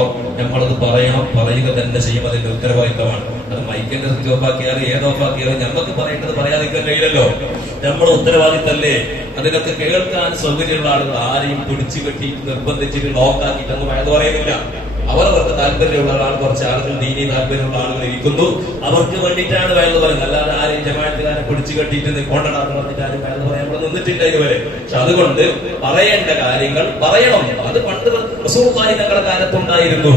നമ്മളത് പറയണം പറയുക തന്നെ ചെയ്യും. അതിന്റെ ഉത്തരവാദിത്തമാണ്. അത് മൈക്കിന്റെ സ്വിച്ച് ഓഫ് ആക്കിയാൽ ഏത് ഓഫ് ആക്കിയാലും നമുക്ക് പറയേണ്ടത് പറയാതിരിക്കാൻ കഴിയില്ലല്ലോ. നമ്മുടെ ഉത്തരവാദിത്തല്ലേ? അതിനൊക്കെ കേൾക്കാൻ സൗകര്യമുള്ള ആളുകൾ ആരെയും പിടിച്ചു കെട്ടി നിർബന്ധിച്ചിട്ട് ലോക്കാക്കിയിട്ടൊന്നും പറയാതെ പറയുന്നില്ല. അവരവർക്ക് താല്പര്യമുള്ള ആൾ കുറച്ച് ആളുകൾ ദീനി താല്പര്യമുള്ള ആളുകൾ ഇരിക്കുന്നു. അവർക്ക് വേണ്ടിയിട്ടാണ് വയത് പറയുന്നത്. അല്ലാതെ ആരെയും ജമാഅത്തുകാരെ പിടിച്ചു കെട്ടിയിട്ട് കൊണ്ടാണെന്ന് പറഞ്ഞിട്ട് ആരും വയത് പറയാൻ നിന്നിട്ടില്ല ഇതുവരെ. പക്ഷെ അതുകൊണ്ട് പറയേണ്ട കാര്യങ്ങൾ പറയണം. അത് പണ്ട് തങ്ങളുടെ കാലത്തുണ്ടായിരുന്നു.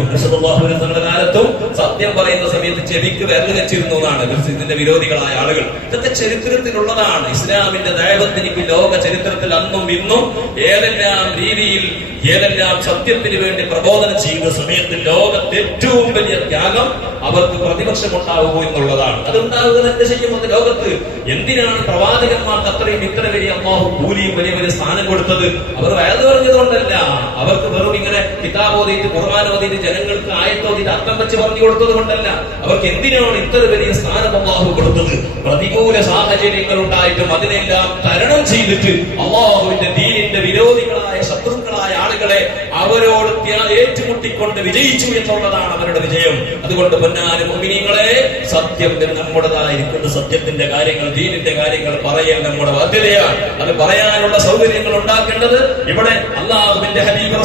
തങ്ങളുടെ കാലത്തും സത്യം പറയുന്ന സമയത്ത് ചെവിക്ക് വിരൽ വെച്ചിരുന്നു എന്നാണ്. ഇതിന്റെ വിരോധികളായ ആളുകൾ. ഇതൊക്കെ ചരിത്രത്തിലുള്ളതാണ്. ഇസ്ലാമിന്റെ ദൈവത്തിന് ലോക ചരിത്രത്തിൽ അന്നും ഇന്നും ഏതെല്ലാം രീതിയിൽ ഏതെല്ലാം സത്യത്തിന് വേണ്ടി പ്രബോധനം ചെയ്യുന്ന സമയത്ത് ലോകത്ത് ഏറ്റവും വലിയ ത്യാഗം അവർക്ക് പ്രതിപക്ഷം ഉണ്ടാവുമോ എന്നുള്ളതാണ്. അതുണ്ടാവുക തന്നെ ചെയ്യുമെന്ന് ലോകത്ത്. എന്തിനാണ് പ്രവാചകന്മാർക്ക് അത്രയും ഇത്ര വലിയ അമ്മാവ് കൂലിയും വലിയ വലിയ സ്ഥാനം കൊടുത്തത്? അവർ വയത് പറഞ്ഞതുകൊണ്ടല്ല. അവർക്ക് വെറും ഇങ്ങനെ കിതാബോധിയിട്ട് ഓതിയിട്ട് ജനങ്ങൾക്ക് ആയത്തോതിയിട്ട് അർത്ഥം വെച്ച് പറഞ്ഞു കൊടുത്തത് കൊണ്ടല്ല. അവർക്ക് എന്തിനാണ് ഇത്ര വലിയ സ്ഥാനം അമ്മാവ് കൊടുത്തത്? പ്രതികൂല സാഹചര്യങ്ങൾ ഉണ്ടായിട്ടും അതിനെല്ലാം തരണം ചെയ്തിട്ട് അള്ളാഹുവിന്റെ ദീനിന്റെ വിരോധികളായ ശത്രുക്കളായ ആളുകളെ അവരോട് ഏറ്റുമുട്ടിക്കൊണ്ട് വിജയിച്ചു എന്നുള്ളതാണ് അവരുടെ വിജയം. അതുകൊണ്ട് പൊന്നാന മുമിനിങ്ങളെ സത്യം നമ്മുടേതായിരിക്കുന്ന. സത്യത്തിന്റെ കാര്യങ്ങൾ ദീനിന്റെ കാര്യങ്ങൾ പറയാൻ നമ്മുടെ ബാധ്യതയാണ്. അത് പറയാനുള്ള സൗകര്യങ്ങൾ ഉണ്ടാക്കേണ്ടത് ഇവിടെ അള്ളാഹുവിന്റെ ഹബീബ്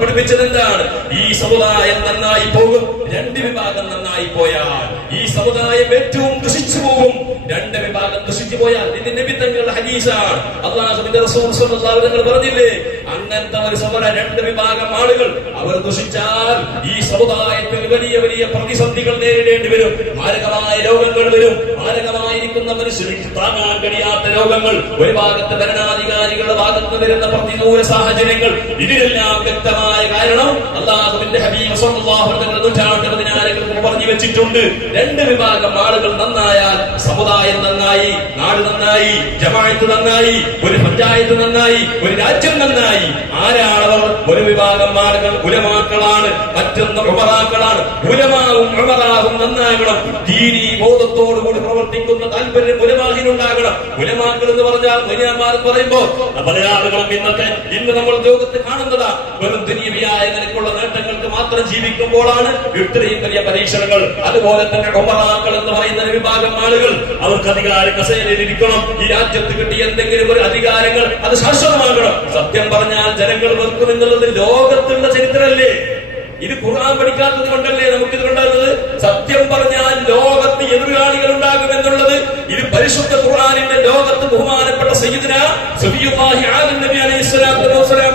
പഠിപ്പിച്ചത് എന്താണ്? ഈ സമുദായം നന്നായി പോകും രണ്ട് വിഭാഗം നന്നായി പോയാൽ. ഈ സമുദായം ഏറ്റവും ദുഷിച്ചു പോകും രണ്ട് വിഭാഗം ദുഷിച്ചു പോയാൽ. ഇതിന്റെ നിമിത്തങ്ങളുടെ ഹദീസാണ്. അള്ളാഹുവിന്റെ റസൂൽ പറഞ്ഞില്ലേ? അങ്ങനത്തെ ഒരു സമുദായ രണ്ട് വിഭാഗം ആളുകൾ അവർ ദുഷിച്ചാൽ ഈ സമുദായത്തിൽ വലിയ വലിയ പ്രതിസന്ധികൾ നേരിടേണ്ടി വരും. മാരകമായ രോഗങ്ങൾ വരും. മാരകമായിരിക്കുന്ന മനുഷ്യർക്ക് താങ്ങാൻ കഴിയാത്ത രോഗങ്ങൾ. ഒരു ഭാഗത്ത് ഭരണാധികാരികളുടെ ഭാഗത്ത് വരുന്ന പ്രതികൂല സാഹചര്യങ്ങൾ. ഇതിനെല്ലാം വ്യക്തമായ കാരണം അള്ളാഹുവിന്റെ ഹബീബ് നൂറ്റാണ്ട് പതിനാലുകൾക്ക് പറഞ്ഞു വെച്ചിട്ടുണ്ട്. രണ്ട് വിഭാഗം ആളുകൾ നന്നായാൽ സമുദായം നന്നായി നാട് നന്നായി ജമായത്ത് നന്നായി ഒരു പഞ്ചായത്ത് നന്നായി ഒരു രാജ്യം നന്നായി. ആരാണവർ ഒരു വിഭാഗം ആളുകൾ ഉലമാക്കളാണ് മറ്റൊന്ന് ഉമറാക്കളാണ്. ഉലമാവും ഉമറാവും നന്നാകണം. ദീനി ബോധത്തോടുകൂടി പ്രവർത്തിക്കുന്ന താല്പര്യം ഉലമാഹിനുണ്ടാകണം ഉലമാക്കൾ എന്ന് പറഞ്ഞാൽ മുനിയന്മാർ എന്ന് പറയുമ്പോ പല ആളുകളും ഇന്നത്തെ ഇന്ന് നമ്മൾ ലോകത്ത് കാണുന്നതാ. വെറും ദുനീവിയായ നിലക്കുള്ള നേട്ടങ്ങൾക്ക് മാത്രം ജീവിക്കുമ്പോഴാണ് ഇത്രയും വലിയ പരീക്ഷണങ്ങൾ. അതുപോലെ തന്നെ ഉമറാക്കൾ എന്ന് പറയുന്ന ഒരു വിഭാഗം ആളുകൾ അവർക്ക് അധികാര കസേരയിൽ ഇരിക്കണം. ഈ രാജ്യത്ത് കിട്ടിയ എന്തെങ്കിലും ഒരു അധികാരങ്ങൾ അത് ശാശ്വതമാകണം. സത്യം പറഞ്ഞാൽ ജനങ്ങൾ വെറുക്കും എന്നുള്ളത് ലോകത്തുള്ള ചരിത്രമല്ലേ? ഇത് ഖുർആൻ പഠിക്കാത്തത് കൊണ്ടല്ലേ നമുക്ക് ഇത് ഉണ്ടാകുന്നത് സത്യം പറഞ്ഞാൽ ലോകത്ത് എതിരാളികൾ ഉണ്ടാകും എന്നുള്ളത് ഇത് പരിശുദ്ധ ഖുർആനിന്റെ ലോകത്ത് ബഹുമാനപ്പെട്ട സയ്യിദിന സബിയുല്ലാഹി നബി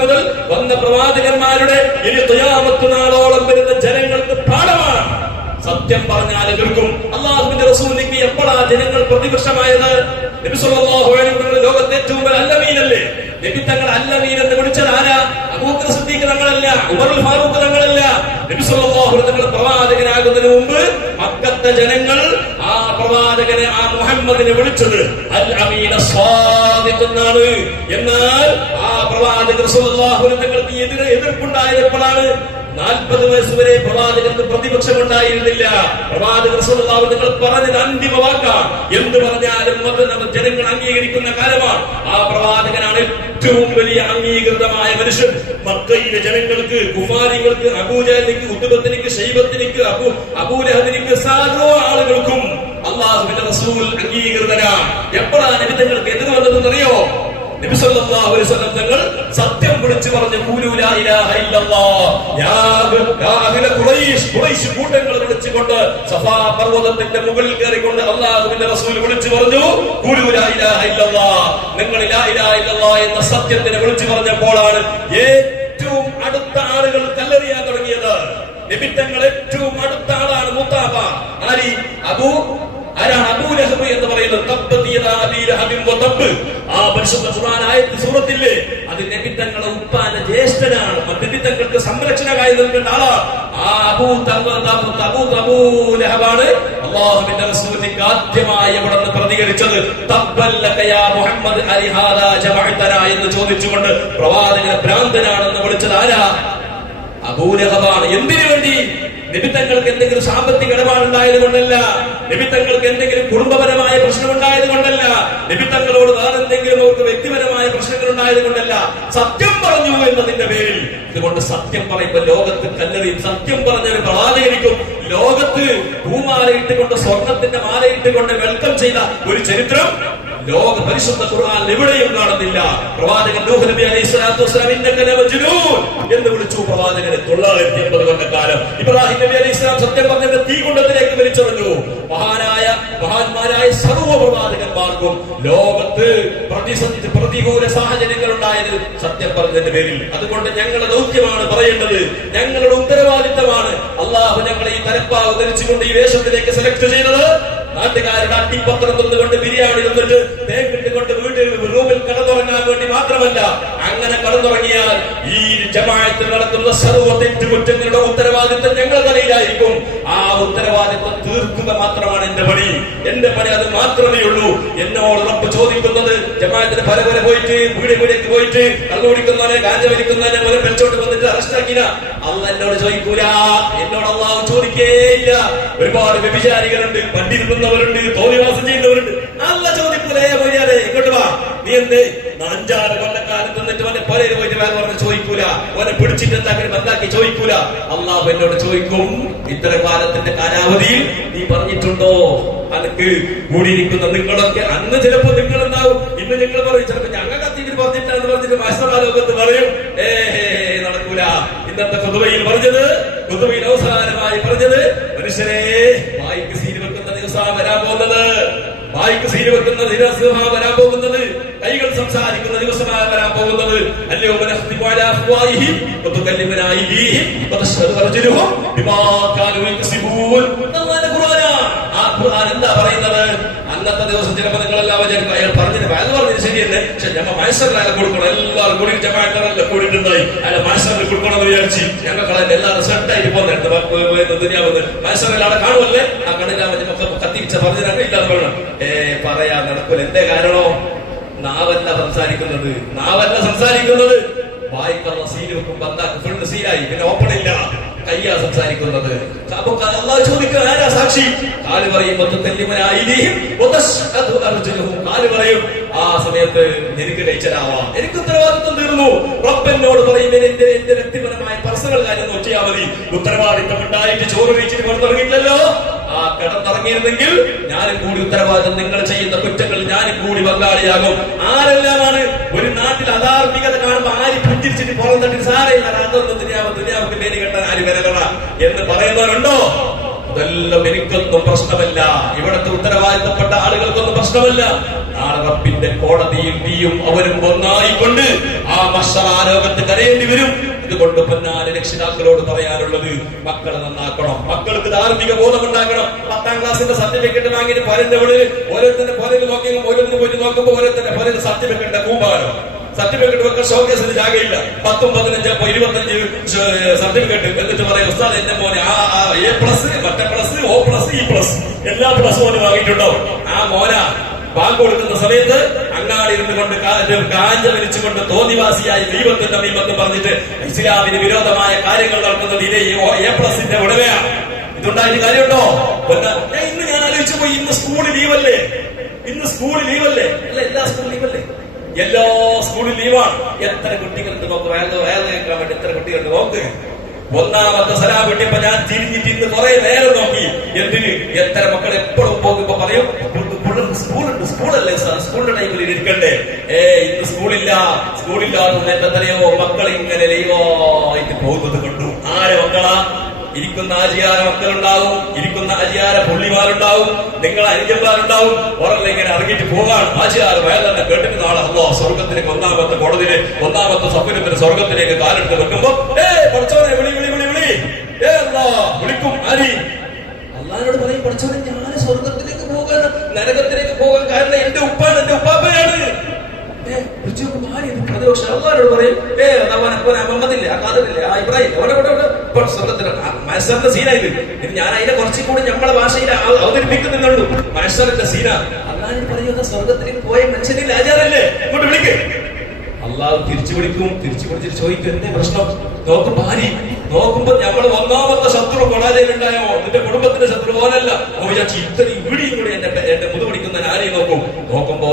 മുതൽ വന്ന പ്രവാചകന്മാരുടെ ഇനി നാളോളം വരുന്ന ജനങ്ങൾക്ക് പാഠമാണ്. സത്യം പറഞ്ഞാൽ എതിർക്കും. അള്ളാഹുവിന്റെ റസൂലിക്ക് എപ്പോഴാ ജനങ്ങൾ പ്രതിപക്ഷമായത്? നബി ലോകത്തെ ഏറ്റവും അല്ലമീനല്ലേ? നബി തങ്ങൾ അല്ലമീൻ എന്ന് വിളിച്ചത് ആരാ? അബൂബക്കർ സിദ്ദീഖ് തങ്ങളല്ല ഉമറുൽ ഫാറൂഖ് തങ്ങളല്ല. നബി സല്ലല്ലാഹു അലൈഹി വസല്ലം പ്രവാചകനാകുന്നതിന് മുമ്പ് മക്കത്തെ ജനങ്ങൾ ആ പ്രവാചകനെ ആ മുഹമ്മദിനെ വിളിച്ചത് അൽ അമീന സ്വാദിഖ് എന്നാണ്. എന്നാൽ ആ പ്രവാചകർ സല്ലല്ലാഹു അലൈഹി തങ്ങൾക്ക് എതിരെ എതിർപ്പുണ്ടായത് എപ്പോഴാണ് നാൽപ്പത് വയസ്സ് വരെ പ്രവാചകർക്ക് പ്രതിപക്ഷം ഉണ്ടായിരുന്നില്ല പ്രവാചകർ സ്വന്തം നിങ്ങൾ പറഞ്ഞത് അന്തിമ വാക്കാണ്. എന്ത് പറഞ്ഞാലും അത് നമ്മൾ ജനങ്ങൾ അംഗീകരിക്കുന്ന കാലമാണ്. ആ പ്രവാചകനാണ് ഏറ്റവും വലിയ അംഗീകൃതമായ മനുഷ്യൻ. മക്കയിലെ ജനങ്ങൾക്ക് കുമാരികൾക്ക് അബൂജാലിക്ക് ഉദ്ദബത്തിനിക്ക് ശൈവത്തിനിക്ക് അബൂ അബൂലഹദിനിക്ക് സാധോ ആളുകൾക്കും അള്ളാഹുവിന്റെ റസൂൽ അംഗീകൃതനാണ്. എപ്പോഴാണ് വന്നതെന്നറിയോ നബി സല്ലല്ലാഹു അലൈഹി വസല്ലം തങ്ങൾ സത്യം വിളിച്ചു പറഞ്ഞു കൂട്ടങ്ങൾ വിളിച്ചുകൊണ്ട് സഫാ പർവതത്തിന്റെ മുകളിൽ കയറിക്കൊണ്ട് അള്ളാഹുവിന്റെ റസൂൽ വിളിച്ചു പറഞ്ഞു നിങ്ങൾ എന്ന സത്യത്തിനെ വിളിച്ചു പറഞ്ഞപ്പോഴാണ് ഏറ്റവും അടുത്ത ആളുകൾ കല്ലെറിയാൻ തുടങ്ങിയത്. നിമിത്തങ്ങൾ ഏറ്റവും അടുത്ത ആളാണ് മുത്താബ ആരി അബൂ ആരാണ് അബൂലഹബ് എന്ന് പറയുന്നത്? ആ പരിശുദ്ധ സൂറത്തില്ലേ അത് നബിത്തങ്ങളുടെ ഉപ്പാന്റെ ജ്യേഷ്ഠനാണ്. നബിത്തങ്ങൾക്ക് സംരക്ഷണമായി നിൽക്കേണ്ട ആളാണ് ആ അബൂ തബു തബു തബൂ റസൂലിക്ക് ആദ്യമായി പ്രതികരിച്ചത്. മുഹമ്മദ് എന്ന് ചോദിച്ചുകൊണ്ട് പ്രവാചകനെ ഭ്രാന്തനാണെന്ന് വിളിച്ചത് ആരാ? അബൂലഹബാണ്. എന്തിനു വേണ്ടി? നിമിത്തങ്ങൾക്ക് എന്തെങ്കിലും സാമ്പത്തിക ഇടപാടുണ്ടായത് കൊണ്ടല്ല. നിമിത്തങ്ങൾക്ക് എന്തെങ്കിലും കുടുംബപരമായ പ്രശ്നമുണ്ടായത് കൊണ്ടല്ല. നിമിത്തങ്ങളോട് വേറെ എന്തെങ്കിലും അവർക്ക് വ്യക്തിപരമായ പ്രശ്നങ്ങൾ ഉണ്ടായത് കൊണ്ടല്ല. സത്യം പറഞ്ഞു എന്നതിന്റെ പേരിൽ. ഇതുകൊണ്ട് സത്യം പറയുമ്പോൾ ലോകത്ത് കല്ലെറിയും. സത്യം പറഞ്ഞൊരു പ്രവാചകനിക്കും ലോകത്ത് പൂമാലയിട്ടുകൊണ്ട് സ്വർണത്തിന്റെ മാലയിട്ടുകൊണ്ട് വെൽക്കം ചെയ്ത ഒരു ചരിത്രം ലോക പരിശുദ്ധ ഖുർആൻ എവിടെയും കാണുന്നില്ല. പ്രവാചകൻ നൂഹ് നബി അലൈഹി സ്വലാത്തു വസ്സലാം ഇന്നക ലമജ്നൂൻ എന്ന് വിളിച്ചു പ്രവാചകനെ തൊള്ളായിരത്തി എൺപത് കൊല്ലക്കാലം ഇബ്രാഹിം നബി അലൈഹി സ്വലാം സത്യം പറഞ്ഞ തീകുണ്ടത്തിലേക്ക് വലിച്ചെറിഞ്ഞു മഹാനായ മഹാന്മാരായ സർവ പ്രവാചകന്മാർക്കും ലോകത്ത് പ്രതിസന്ധി പ്രതികൂല സാഹചര്യങ്ങൾ ഉണ്ടായത് സത്യം പറഞ്ഞതിന്റെ പേരിൽ. അതുകൊണ്ട് ഞങ്ങളുടെ ദൗത്യമാണ് പറയേണ്ടത്. ഞങ്ങളുടെ ഉത്തരവാദിത്തമാണ് അള്ളാഹു ഞങ്ങളെ ഈ തലപ്പാവ് ധരിച്ചുകൊണ്ട് ഈ വേഷത്തിലേക്ക് സെലക്ട് ചെയ്തത്. നാട്ടുകാരുടെ അട്ടിപ്പത്രം തന്നുകൊണ്ട് ബിരിയാണി തന്നിട്ട് തേക്കിട്ടുകൊണ്ട് വീട്ടിൽ റൂമിൽ കടന്നുറങ്ങാൻ വേണ്ടി മാത്രമല്ല അങ്ങനെ കടന്നുറങ്ങിയാൽ ഈ ജമാഅത്തിൽ നടക്കുന്ന സർവ തെറ്റുകുറ്റങ്ങളുടെ ഉത്തരവാദിത്വം ഞങ്ങളുടെ തലയിലായിരിക്കും. ആ ഉത്തരവാദിത്വം തീർക്കുക മാത്രമാണ് എന്റെ പണി. എന്റെ പണി അത് മാത്രമേ ഉള്ളൂ. എന്നോട് ഉറപ്പ് ചോദിക്കുന്നത് ജമാഅത്തിന് പല പല പോയിട്ട് വീട് വീടേക്ക് പോയിട്ട് കള്ളുപിടിക്കുന്നവനെ ഗാഞ്ച വലിക്കുന്നവനെ മുതൽ വെച്ചോട്ട് വന്നിട്ട് അറസ്റ്റ് അന്ന് എന്നോട് ചോദിക്കൂല. എന്നോട് അള്ളാഹു ചോദിക്കേയില്ല. ഒരുപാട് വ്യഭിചാരികളുണ്ട് പണ്ടിരുന്നവരുണ്ട് തോന്നിവാസം ചെയ്യുന്നവരുണ്ട്. അല്ല ചോദിക്കൂലേ മൊഴിയാതെ ഇങ്ങോട്ട് വാ. നീ എന്ത്? അഞ്ചാറ് കൊല്ലക്കാലത്ത് നിന്നിട്ട് അവന്റെ പൊരയിൽ പോയിട്ട് വേറെ പറഞ്ഞ് ചോദിക്കൂല. ഓനെ പിടിച്ചിട്ട് എന്താക്കി ബന്ധാക്കി ചോദിക്കൂല. അള്ളാഹു എന്നോട് ചോദിക്കും ഇത്ര കാലത്തിന്റെ കാലാവധിയിൽ നീ പറഞ്ഞിട്ടുണ്ടോ? അനക്ക് കൂടിയിരിക്കുന്ന നിങ്ങളൊക്കെ അന്ന് ചിലപ്പോ നിങ്ങൾ ഉണ്ടാവും ഇന്ന് നിങ്ങൾ പറയും ചിലപ്പോ ഞങ്ങൾ കത്തിയിട്ട് പറഞ്ഞിട്ടാന്ന് പറഞ്ഞിട്ട് മാസ്റ്റർമാരൊക്കെ പറയും. ഏ നടക്കൂല. ഇന്നത്തെ കുതുവയിൽ പറഞ്ഞത് കുതുവയിൽ അവസാനമായി പറഞ്ഞത് മനുഷ്യരെ വായിക്ക് സീരി വെക്കുന്ന ദിവസമാണ് വരാൻ പോകുന്നത്. വായിക്ക് സീരി വെക്കുന്ന ദിവസമാണ് വരാൻ പോകുന്നത്. കൈകൾ സംസാരിക്കുന്ന ദിവസമാണ് വരാൻ പോകുന്നത്. അല്ലയോ വനഖ്തിമു ഖുർആൻ എന്താ പറയുന്നത്? അന്നത്തെ ദിവസം ചിലപ്പോൾ നിങ്ങളെല്ലാം വിചാരിക്കും അയാൾ പറഞ്ഞിട്ട് അയാൾ പറഞ്ഞത് ശരിയല്ലേ? പക്ഷെ ഞമ്മ മത്സരം കൊടുക്കണം. എല്ലാവരും കൂടി ജമാക്കളെല്ലാം കൂടിയിട്ടുണ്ടായി അയാൾ മനസ്സിലാക്കി കൊടുക്കണം എന്ന് വിചാരിച്ച് ഞങ്ങൾ എല്ലാവരും സെറ്റായിട്ട് പോകുന്നുണ്ട് ദുനിയാവുന്നത് മത്സരം അവിടെ കാണുമല്ലേ? ആ കണ്ണിലാ കത്തിച്ച പറഞ്ഞതിനൊക്കെ ഇല്ലാതെ പറയണം ഏ പറയാ നടക്കൂല. എന്തേ കാരണോ? നാവല്ല സംസാരിക്കുന്നത്. നാവല്ല സംസാരിക്കുന്നത്. വായിക്കുന്ന സീൽ വെക്കുമ്പോ എന്താ ഫുള്ള് സീലായി പിന്നെ ഓപ്പൺ ഇല്ല. കയ്യാ സംസാരിക്കുന്നത്. ആ എനിക്ക് എന്റെ എന്റെ ഉത്തരവാദിത്തം ഉണ്ടായിട്ട് ചോറ് കഴിച്ചിട്ട് പുറത്തിറങ്ങിയില്ലല്ലോ കിടന്നിറങ്ങിയിരുന്നെങ്കിൽ ഞാനും കൂടി ഉത്തരവാദിത്തം നിങ്ങൾ ചെയ്യുന്ന കുറ്റങ്ങൾ ഞാനും കൂടി പങ്കാളിയാകും. ആരെല്ലാമാണ് ഒരു നാട്ടിൽ അധാർമികത കാണുമ്പോൾ ആര് പുഞ്ചിരിച്ചിട്ട് പുറം തട്ടി സാറേ അതൊന്നും ദുനിയാവ് ദുനിയാവുക്ക് പേര് കെട്ടാൻ ആര് വരകട എന്ന് പറയുന്നവരുണ്ടോ? അതെല്ലാം എനിക്കൊന്നും പ്രശ്നമല്ല. ഇവിടുത്തെ ഉത്തരവാദിത്തപ്പെട്ട ആളുകൾക്കൊന്നും പ്രശ്നമല്ല. നാളെ റബ്ബിന്റെ കോടതിയിൽ നീയും അവരും ഒന്നായിക്കൊണ്ട് ആ മഷറാരോഗത്ത് കരയേണ്ടി വരും. ഇതുകൊണ്ട് പൊന്നാൽ രക്ഷിതാക്കളോട് പറയാനുള്ളത് മക്കളെ നന്നാക്കണം. മക്കൾക്ക് ധാർമ്മിക ബോധം ഉണ്ടാക്കണം പത്താം ക്ലാസ്സിന്റെ സർട്ടിഫിക്കറ്റ് വാങ്ങിയിട്ട് പോരന്റെ ഉള്ളിൽ ഓരോരുത്തരുടെ പോരൽ നോക്കി ഓരോന്ന് പോയി നോക്കുമ്പോൾ ഓരോരുത്തരുടെ പോരൽ സർട്ടിഫിക്കറ്റിന്റെ കൂമ്പാരം. സർട്ടിഫിക്കറ്റ് വെക്കാൻ ഷോക്കേസിന് ജാഗയില്ല. പത്തും പതിനഞ്ച് ഇരുപത്തഞ്ച് സർട്ടിഫിക്കറ്റ്. എന്നിട്ട് പറയാം ഉസ്താദ് എന്റെ മോനെ ആ എ പ്ലസ് മറ്റേ plus O plus E plus എല്ലാ പ്ലസ് മോനെ വാങ്ങിയിട്ടുണ്ടാവും. ആ മോന ബാങ്ക് കൊടുക്കുന്ന സമയത്ത് അങ്ങാടിരുന്ന് കൊണ്ട് കാഞ്ച വലിച്ചുകൊണ്ട് തോന്നിവാസിയായി ദൈവത്തിന്റെ മീമത്ത് പറഞ്ഞിട്ട് ഇസ്ലാമിന് വിരോധമായ കാര്യങ്ങൾ നടക്കുന്നത് ഇതേ എ പ്ലസിന്റെ ഉടമയാണ്. ഇതുണ്ടായിട്ട് കാര്യമുണ്ടോ? ഞാൻ ഇന്ന് ഞാൻ ആലോചിച്ചു പോയി ഇന്ന് സ്കൂൾ ലീവല്ലേ ഇന്ന് സ്കൂൾ ലീവല്ലേ അല്ല? എല്ലാ സ്കൂൾ ലീവല്ലേ എല്ലാ സ്കൂളിൽ ലീവാണ് എത്ര കുട്ടികളുണ്ട് വേഗം കേൾക്കാൻ വേണ്ടി എത്ര കുട്ടികളുണ്ട് നോക്ക്. ഒന്നാമത്തെ സലാം കിട്ടിയപ്പോ ഞാൻ തിരിഞ്ഞിട്ട് കുറെ നേരം നോക്കി. എന്തിന്? എത്ര മക്കൾ എപ്പോഴും പോകുമ്പോ പറയും സ്കൂളുണ്ട് സ്കൂളല്ലേ സാർ? സ്കൂളിന്റെ ടൈമിൽ ഇരിക്കണ്ടേ? ഏ ഇന്ന് സ്കൂളില്ല. സ്കൂളില്ലാതെ എത്രയോ മക്കൾ ഇങ്ങനെ ലൈവായിട്ട് പോകുന്നത് കണ്ടു. ആരെ മക്കളാ? ഇരിക്കുന്ന അജിയാര മക്കളുണ്ടാവും ഇരിക്കുന്ന അജിയാര പുള്ളിമാരുണ്ടാവും നിങ്ങൾ അനുജന്മാരുണ്ടാവും. ഓരല്ല ഇങ്ങനെ ഇറങ്ങിയിട്ട് പോകാൻ ആചാര വേദന കേട്ടിട്ട് നാളെ അല്ലോ സ്വർഗത്തിലേക്ക് ഒന്നാമത്തെ കോടതിയിലെ ഒന്നാമത്തെ സൗകര്യത്തിന് സ്വർഗത്തിലേക്ക് കാലെടുത്ത് വെക്കുമ്പോ ഏ പഠിച്ചോനെ വിളി വിളി വിളി വിളി. ഏ അല്ലാ വിളിക്കും അരി അള്ളാഹിനോട് പറയും പഠിച്ചോനെ ഞാൻ സ്വർഗത്തിലേക്ക് പോകാൻ നരകത്തിലേക്ക് പോകാൻ കാരണം എന്റെ ഉപ്പാണ് എന്റെ ഉപ്പാപ്പയാണ്. ഏ, പ്രതിപക്ഷം അള്ളാഹിനോട് പറയും ഏ അവൻ അവൻ അമ്മതില്ല ആ കാതലില്ലേ ആ ഇബ്രാഹിം അവനെ ഇവിടെ ഇപ്പോൾ സ്വർഗത്തിന് മത്സരത്തിന്റെ സീനായത് ഞാൻ അതിനെ കുറച്ചും കൂടി നമ്മളെ ഭാഷയിൽ അവ- അവതരിപ്പിക്കുന്നുള്ളൂ. മത്സരത്തെ സീന. അള്ളാഹിന് പറയുന്ന സ്വർഗത്തിലേക്ക് പോയ മനുഷ്യനിൽ ആചാരല്ലേ? ഇങ്ങോട്ട് വിളിക്ക്. അള്ളാഹ് തിരിച്ചു വിളിക്കും തിരിച്ചു വിളിച്ചിട്ട് ചോദിക്കും എന്തേ പ്രശ്നം? നോക്ക് ഭാര്യ നോക്കുമ്പോ നമ്മൾ ഒന്നാമത്തെ ശത്രു പരാജയമുണ്ടായോ നിന്റെ കുടുംബത്തിന്റെ ശത്രു ഓനല്ല ഓ ഇത്രയും ഇവിടെയും കൂടി എന്റെ എന്റെ പുതുപിടിക്കുന്ന ആരെയും നോക്കും. നോക്കുമ്പോ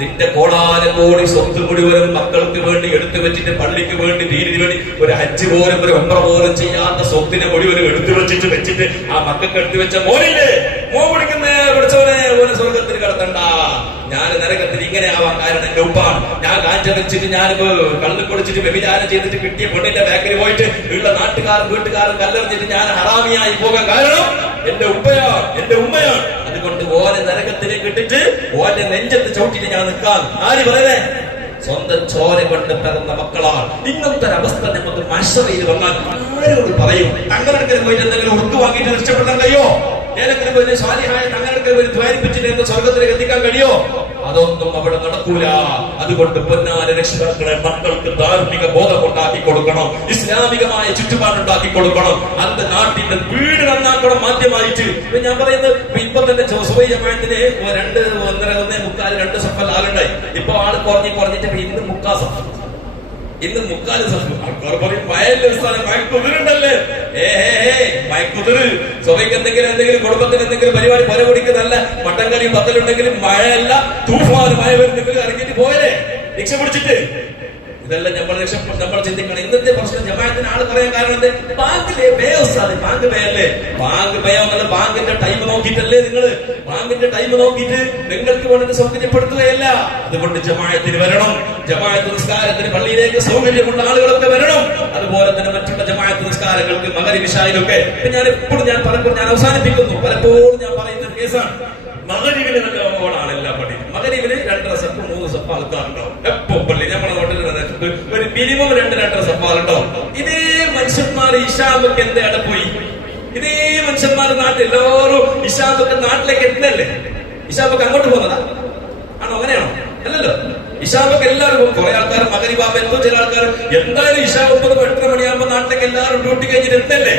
നിന്റെ കോടാനും കോടി സ്വത്ത് മുഴുവനും മക്കൾക്ക് വേണ്ടി എടുത്തു വെച്ചിട്ട് പള്ളിക്ക് വേണ്ടി ദീനിന് വേണ്ടി ഒരു ഹജ്ജ് പോലും ഒരു ഒമ്പറ പോലും ചെയ്യാത്ത സ്വത്തിനെ മുഴുവനും എടുത്തു വെച്ചിട്ട് വെച്ചിട്ട് ആ മക്കൾക്ക് എടുത്തു വെച്ച മോനില്ലേ? മോ പിടിക്കുന്നേ പിടിച്ചവനെ ഓനെ സ്വർഗത്തിൽ കടത്തണ്ട. ഞാൻ നരകത്തിൽ ഇങ്ങനെ ആവാൻ കാരണം എന്റെ ഉപ്പാണ് ഞാൻ കാറ്റ വെച്ചിട്ട് ഞാൻ കള്ളു കുടിച്ചിട്ട് വ്യഭിചാരം ചെയ്തിട്ട് കിട്ടിയ പെണ്ണിന്റെ ബാക്കിൽ പോയിട്ട് ഉള്ള നാട്ടുകാരും വീട്ടുകാരും കല്ലെറിഞ്ഞിട്ട് ഞാൻ ഹറാമിയായി പോകാൻ കാരണം എന്റെ ഉപ്പയാണ് എന്റെ ഉമ്മയാണ് അതുകൊണ്ട് ഓനെ നരകത്തിലേക്ക് ഇട്ടിട്ട് ഓന്റെ നെഞ്ചത്ത് ചവിട്ടിട്ട് ഞാൻ നിൽക്കാൻ ആര് പറയുന്നേ സ്വന്തം ചോര കൊണ്ട് പിറന്ന മക്കളാണ്. ഇങ്ങനത്തെ ഒരു അവസ്ഥ നമുക്ക് മത്സരയിൽ വന്നാൽ ആരോട് പറയും? തങ്ങളുടെ പോയിട്ട് എന്തെങ്കിലും ഉറുക്ക് വാങ്ങിയിട്ട് രക്ഷപ്പെടാൻ കഴിയോ? ഏതെങ്കിലും ഒരു സ്വാലിഹായ തങ്ങളുടെ ദ്വാരിപ്പിച്ചിട്ട് സ്വർഗത്തിലേക്ക് എത്തിക്കാൻ കഴിയോ? അതൊന്നും അവിടെ നടക്കൂല. അതുകൊണ്ട് പൊന്നാല രക്ഷിതാക്കളെ മക്കൾക്ക് ധാർമ്മിക ബോധം ഉണ്ടാക്കി കൊടുക്കണം. ഇസ്ലാമികമായ ചുറ്റുപാടുണ്ടാക്കി കൊടുക്കണം. അത് നാട്ടിന്റെ വീട് നന്നാക്കണം മാധ്യമായിട്ട് ഇപ്പൊ ഞാൻ പറയുന്നത് ഇപ്പൊ തന്നെ ജോസഫൈ ജമാഅത്തിന് രണ്ട് ഒന്നര ഒന്നേ മുക്കാൽ രണ്ട് സഫൽ ആളുണ്ടായി ഇപ്പൊ ആൾ കുറഞ്ഞ് കുറഞ്ഞിട്ട് ഇന്ന് മുക്കാ സഫൽ ഇന്ന് മുക്കാൽ ആൾക്കാർ പറയും വയലിൽ സ്ഥലം മയക്കുതിരുണ്ടല്ലേ ഏ മയക്കുതിര് സുബൈക്ക് എന്തെങ്കിലും എന്തെങ്കിലും കുടുംബത്തിന് എന്തെങ്കിലും പരിപാടി പല കുടിക്കുന്നല്ല മട്ടൻ കറിയും പത്തലുണ്ടെങ്കിലും മഴയല്ല. തൂഫാൻ മഴ വരുന്നെങ്കിലും ഇറങ്ങിയിട്ട് പോയല്ലേ രക്ഷ പിടിച്ചിട്ട് ഇതെല്ലാം നമ്മൾ രക്ഷപ്പെട്ട നമ്മൾ ചിന്തിക്കണം ഇന്നത്തെ പ്രശ്നം ജമാഅത്തിന് ആൾ പറയാൻ കാരണം ബാങ്കിലെ ഉസ്താദ് ബാങ്ക് പേ അല്ലേ? ബാങ്ക് പേ ബാങ്കിന്റെ ടൈം നോക്കിയിട്ടല്ലേ നിങ്ങൾ ബാങ്കിന്റെ ടൈം നോക്കിയിട്ട് നിങ്ങൾക്ക് വേണ്ടി സൗകര്യപ്പെടുത്തുകയല്ല. അതുകൊണ്ട് ജമാഅത്തിന് വരണം. ജമാഅത്ത് നിസ്കാരത്തിന് പള്ളിയിലേക്ക് സൗകര്യമുള്ള ആളുകളൊക്കെ വരണം. അതുപോലെ തന്നെ മറ്റുള്ള ജമാഅത്ത് നിസ്കാരങ്ങൾക്ക് മകരി വിഷായിലൊക്കെ ഞാൻ എപ്പോഴും ഞാൻ പലപ്പോഴും ഞാൻ അവസാനിപ്പിക്കുന്നു. പലപ്പോഴും ഞാൻ പറയുന്ന കേസാണ്. മകരിവിന് നല്ല ആണ് എല്ലാ പള്ളിയും മകരിവിന് രണ്ടര സപ്പ് മൂന്ന് സപ്പ് ആൾക്കാരുണ്ടാവും. എപ്പോ പള്ളി? ഒരു മിനിമം രണ്ട് രണ്ടര ആളുണ്ടാവും ഇതേ മനുഷ്യന്മാർ ഇഷാബൊക്കെ എന്ത് അവിടെ പോയി? ഇതേ മനുഷ്യന്മാർ നാട്ടിൽ എല്ലാവരും ഇഷാബൊക്കെ നാട്ടിലേക്ക് എത്തുന്നല്ലേ ഇഷാബൊക്കെ അങ്ങോട്ട് പോകുന്നതാ? ആണോ അങ്ങനെയാണോ? അല്ലല്ലോ. ഇഷാബൊക്കെ എല്ലാവരും കുറെ ആൾക്കാർ മകരി ബാബ എന്തോ ചില ആൾക്കാർ എന്തായാലും ഇഷാബ് ഒമ്പത് എട്ടര മണിയാകുമ്പോ നാട്ടിലേക്ക് എല്ലാവരും ഡ്യൂട്ടി കഴിഞ്ഞിട്ട് എത്തല്ലേ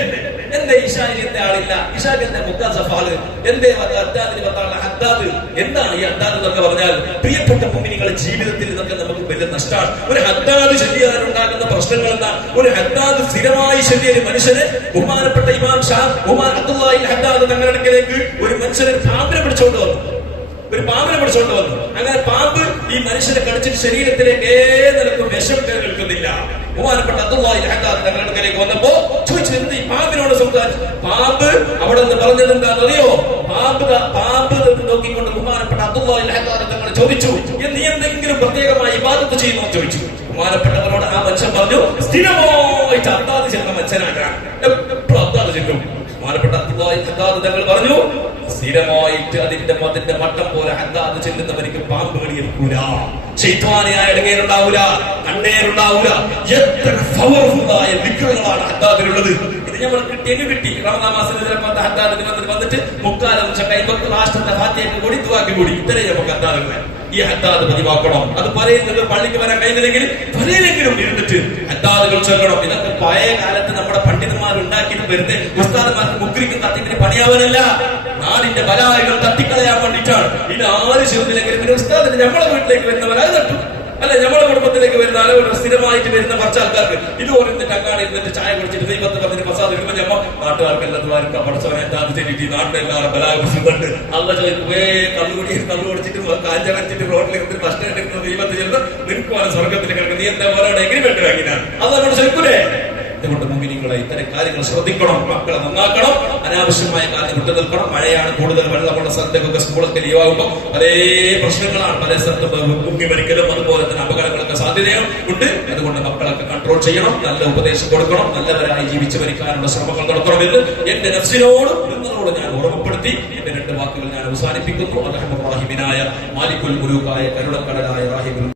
എന്തേ ഈശാനിയത്തെ ആളില്ല? ഇഷാക്ക് എന്റെ മുക്കാ സഫാൽ എന്തേ അദ്ദാദിന് പത്താളെ ഹദ്ദാദ് എന്താണ് ഈ ഹദ്ദാദ് എന്നൊക്കെ പറഞ്ഞാൽ പ്രിയപ്പെട്ട ഭൂമിനികളെ ജീവിതത്തിൽ ഇതൊക്കെ നമുക്ക് വലിയ നഷ്ടമാണ് ഒരു ഹദ്ദാദ് ശല്യാൻ ഉണ്ടാകുന്ന പ്രശ്നങ്ങൾ എന്താ ഒരു ഹദ്ദാദ് സ്ഥിരമായി ശല്യ ഒരു മനുഷ്യന് ബഹുമാനപ്പെട്ട ഇമാം ഷാ ബഹുമാൻ ഈ ഹദ്ദാദ് തങ്ങളുടെ അടുക്കലേക്ക് ഒരു മനുഷ്യനെ പാമ്പിനെ പിടിച്ചോണ്ട് വന്നു. ഒരു പാമ്പിനെ പിടിച്ചോണ്ട് വന്നു. അങ്ങനെ പാമ്പ് ഈ മനുഷ്യനെ കടിച്ചിട്ട് ശരീരത്തിലേക്ക് കയറി നിൽക്കുന്നില്ല ബഹുമാനപ്പെട്ട അബ്ദുല്ലാഹി തങ്ങളുടെ വന്നപ്പോ ചോദിച്ചു എന്ത് പാമ്പിനോട് സംസാരിച്ചു? പാമ്പ് അവിടെ നിന്ന് പറഞ്ഞത് എന്താണെന്ന് പാമ്പ് പാമ്പ് നോക്കിക്കൊണ്ട് ബഹുമാനപ്പെട്ട അബ്ദുല്ലാഹി തങ്ങൾ ചോദിച്ചു "എ, നീ എന്തെങ്കിലും പ്രത്യേകമായി ഇബാദത്ത് ചെയ്യുമോ ചോദിച്ചു. ബഹുമാനപ്പെട്ടവരോട് ആ മനുഷ്യൻ പറഞ്ഞു സ്ഥിരമായിട്ട് അത്താതി ചെന്ന മനുഷ്യനാകാൻ എപ്പോഴും അത്താതി ചെല്ലും ബഹുമാനപ്പെട്ട തങ്ങൾ പറഞ്ഞു സ്ഥിരമായിട്ട് അതിന്റെ മതിന്റെ മട്ടം പോലെ ഹദ്ദാദ് ചെല്ലുന്നവർക്ക് പാമ്പ് കടിയേൽക്കൂല ശൈത്വാനിയായ ഇടങ്ങേരുണ്ടാവൂല കണ്ണേരുണ്ടാവൂല. എത്ര പവർഫുള്ളായ വിഗ്രഹങ്ങളാണ് ഹദ്ദാദിനുള്ളത് നമ്മൾ കിട്ടിയെങ്കിൽ കിട്ടി. റമദാൻ മാസത്തിൽ ചിലപ്പോൾ ഹദ്ദാദിന് വന്നിട്ട് വന്നിട്ട് മുക്കാലം കൈപത്ത് രാഷ്ട്രത്തെ ഫാത്തിയൊക്കെ കൂടി ഇതുവാക്കി കൂടി. ഇത്രയും നമുക്ക് ഹത്താറുണ്ട് ഈ ഹദ്ദാദ് പതിവാക്കണം. അത് പറയുന്നത് പള്ളിക്ക് വരാൻ കഴിഞ്ഞില്ലെങ്കിൽ പലയിലെങ്കിലും ഇരുന്നിട്ട് ഹദ്ദാദുകൾ ചൊല്ലണം. ഇതൊക്കെ പഴയ കാലത്ത് നമ്മുടെ പണ്ഡിതന്മാർ ഉണ്ടാക്കിയിട്ട് വെറുതെ ഉസ്താദന്മാർക്ക് മുക്രിക്കും തട്ടിത്തിന് പണിയാവാനല്ല. നാടിന്റെ ബലായകൾ തട്ടിക്കളയാൻ വേണ്ടിയിട്ടാണ്. ഇത് ആര് ചെറുതിലെങ്കിലും പിന്നെ ഉസ്താദിന് നമ്മളെ വീട്ടിലേക്ക് വരുന്നവർ അത് തട്ടും. അല്ല നമ്മളെ കുടുംബത്തിലേക്ക് വരുന്ന ആളുകൾ സ്ഥിരമായിട്ട് വരുന്ന കുറച്ച് ആൾക്കാർക്ക് ഇത് ഓരോന്നിട്ട് അങ്ങാടി ഇരുന്നിട്ട് ചായ കുടിച്ചിട്ട് ദൈവത്തെ പറഞ്ഞിട്ട് പ്രസാദ് വരുമ്പോൾ ഞമ്മ നാട്ടുകാർക്കെല്ലാം ദ്വാരക്ക പഠിച്ചവനെ എന്താ ചെല്ലിട്ട് നാട്ടിലെല്ലാവരും ബലാകുണ്ട് അല്ല ചോദിക്കുവേ കള്ളുകുടി കള്ളു കുടിച്ചിട്ട് കാഞ്ച വരച്ചിട്ട് റോഡിൽ ഇരുന്നിട്ട് ഭക്ഷണം എടുക്കുന്ന ദൈവത്തെ ചെന്ന് നിനക്കുവാണ് സ്വർഗത്തിൽ കിടക്കുന്നത് നീ എന്താ പറയുക എഗ്രിമെന്റ് വാങ്ങിനാണ് അത് നമ്മൾ ചോദിക്കൂലേ? അതുകൊണ്ട് മുമ്പിനിങ്ങളെ ഇത്തരം കാര്യങ്ങൾ ശ്രദ്ധിക്കണം മക്കളെ നന്നാക്കണം അനാവശ്യമായ കാര്യം വിട്ടു നിൽക്കണം. മഴയാണ് കൂടുതൽ വെള്ളമുള്ള സ്ഥലത്തേക്കൊക്കെ സ്കൂളൊക്കെ ലീവാകുമ്പോൾ പല പ്രശ്നങ്ങളാണ്. പല സ്ഥലത്തും മുങ്ങി മരിക്കലും അതുപോലെ തന്നെ അപകടങ്ങളൊക്കെ സാധ്യതയാണ്. ഉണ്ട്. അതുകൊണ്ട് മക്കളൊക്കെ കൺട്രോൾ ചെയ്യണം നല്ല ഉപദേശം കൊടുക്കണം നല്ലവരായി ജീവിച്ചു മരിക്കാനുള്ള ശ്രമങ്ങൾ നടത്തണമെന്ന് എന്റെ നഫ്സിനോട് നിങ്ങളോട് ഞാൻ ഓർമ്മപ്പെടുത്തി എന്റെ രണ്ട് വാക്കുകൾ ഞാൻ അവസാനിപ്പിക്കുന്നു. അലഹമുറാഹിമിനായ മാലിക്കുൽ മുലൂക്കായ കരുണക്കടലായ റാഹിബുൽ